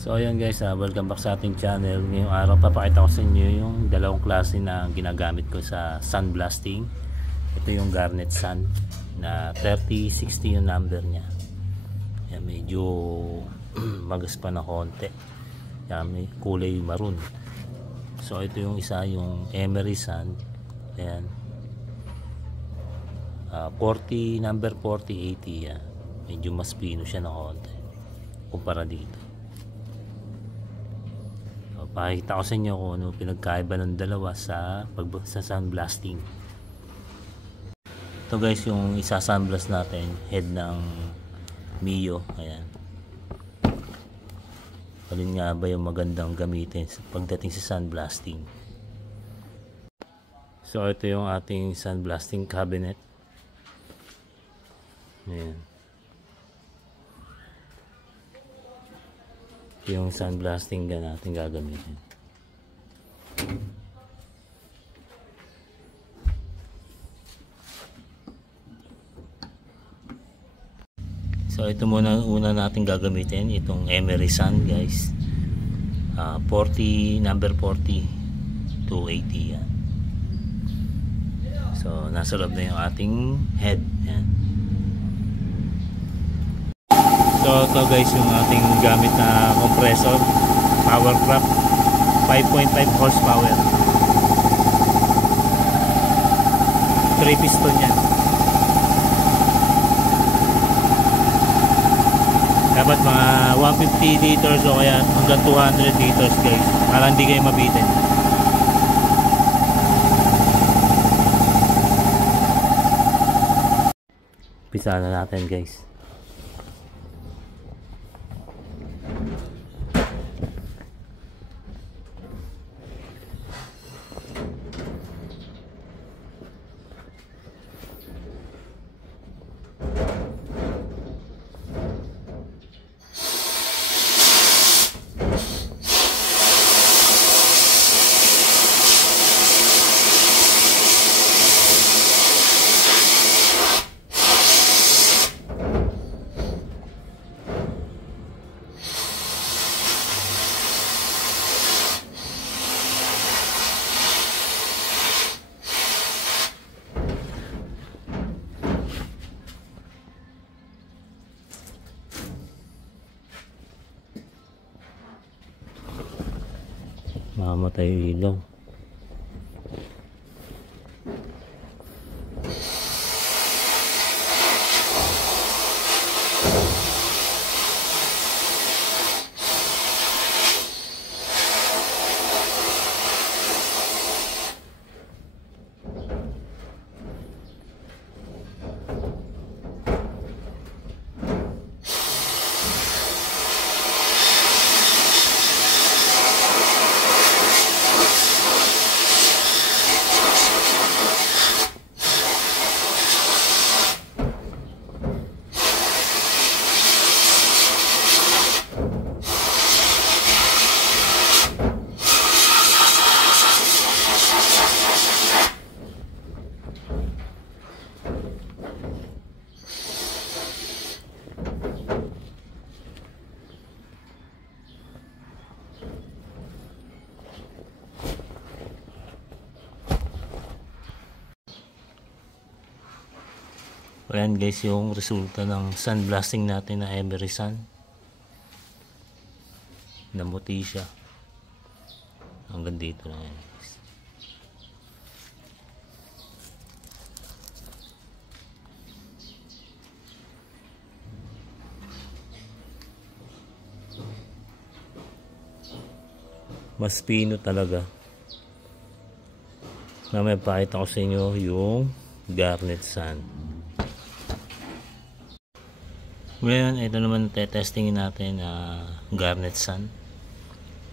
So ayan guys, welcome back sa ating channel. Ngayong araw papakita ko sa inyo yung dalawang klase na ginagamit ko sa sun blasting. Ito yung Garnet Sun na 3060 yung number nya. Yan, medyo magas pa na konti. Yan, may kulay maroon. So ito yung isa, yung Emery Sun. Ayan, 40 number 4080 yan. Medyo mas pino siya na konti kumpara dito. Pakita ko sa inyo kung ano pinagkaiba ng dalawa sa sun blasting. Ito guys, yung isa sunblast natin, head ng Mio. Ayan, alin nga ba yung magandang gamitin pagdating sa sun blasting? So ito yung ating sun blasting cabinet. Ayan, yung sun blasting gun natin gagamitin. So ito muna una natin gagamitin, itong Emery Sun guys, 40 number 40 280 yan. So nasa loob na yung ating head. Yan. So ito guys yung ating gamit na compressor, Powercraft 5.5 horsepower, 3 piston yan. Dapat mga 150 liters o kaya hanggang 200 liters guys, para hindi kayo mabitin. Umpisa na natin guys. Mamatay yung ilaw. Ayan guys yung resulta ng sun blasting natin na Emery Sun. Namuti siya hanggang dito na yan guys. Mas pino talaga. Mamaya pakita ko sa inyo yung Garnet Sun. Ngayon, ito naman testingin natin Garnet Sun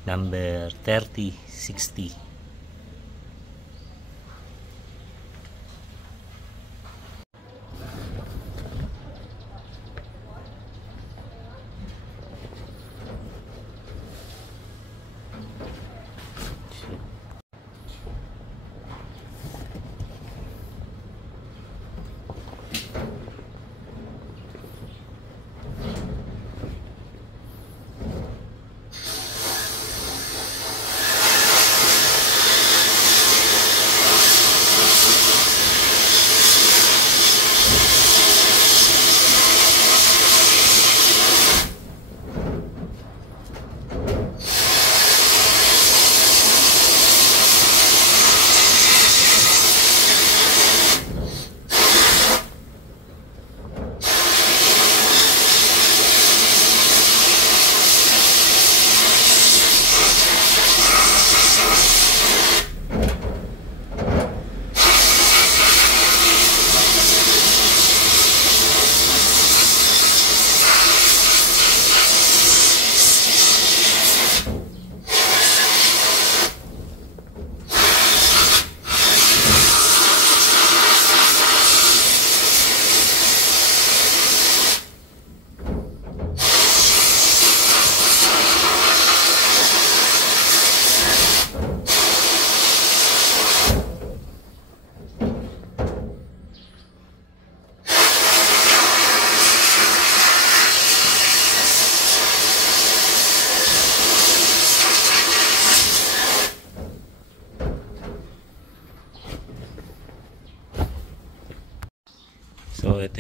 number 3060.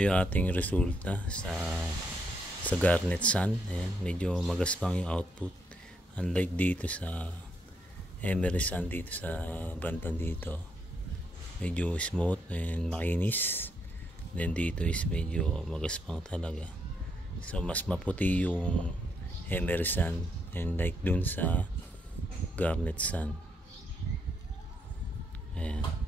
yung ating resulta sa Garnet Sun. Ayan, medyo magaspang yung output, unlike dito sa Emery Sun. Dito sa bandang dito medyo smooth and makinis, then dito is medyo magaspang talaga. So mas maputi yung Emery Sun and like dun sa Garnet Sun. Ayan.